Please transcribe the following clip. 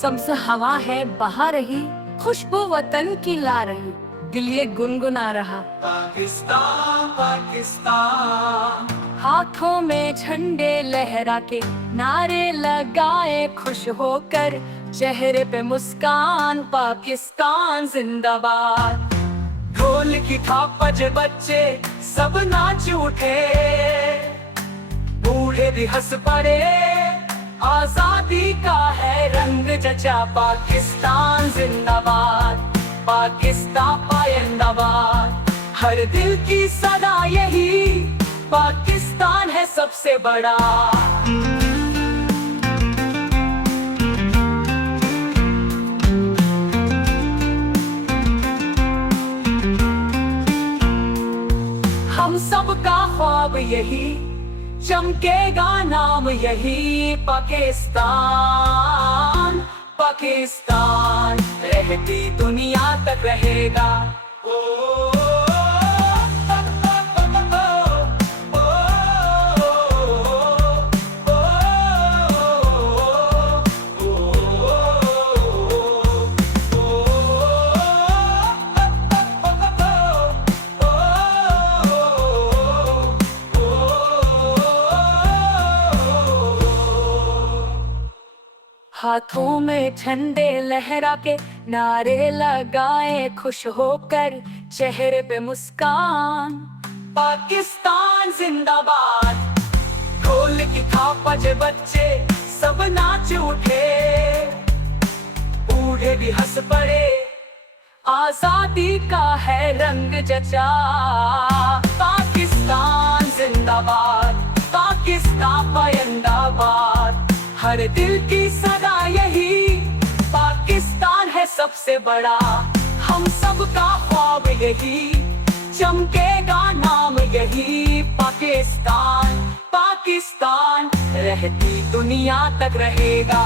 सब्ज हवा है बहा रही, खुशबू वतन की ला रही, दिल ये गुनगुना रहा। पाकिस्तान पाकिस्तान, हाथों में झंडे लहरा के नारे लगाए खुश होकर, चेहरे पे मुस्कान, पाकिस्तान जिंदाबाद। ढोल की थाप बजे बच्चे सब नाच उठे, बूढ़े भी हंस पड़े, आजादी का है रंग जचा। पाकिस्तान जिंदाबाद, पाकिस्तान पायंदाबाद, हर दिल की सदा यही, पाकिस्तान है सबसे बड़ा। हम सबका ख्वाब यही, चमकेगा नाम यही। पाकिस्तान पाकिस्तान, रहती दुनिया तक रहेगा। हाथों में झंडे लहरा के नारे लगाए खुश होकर, चेहरे पे मुस्कान, पाकिस्तान जिंदाबाद। ढोल की थाप बजे बच्चे सब नाच उठे, बूढ़े भी हंस पड़े, आजादी का है रंग जचा। पाकिस्तान जिंदाबाद, पाकिस्तान पायंदाबाद, हर दिल की सदा यही, पाकिस्तान है सबसे बड़ा। हम सबका ख्वाब यही, चमकेगा नाम यही। पाकिस्तान पाकिस्तान, रहती दुनिया तक रहेगा।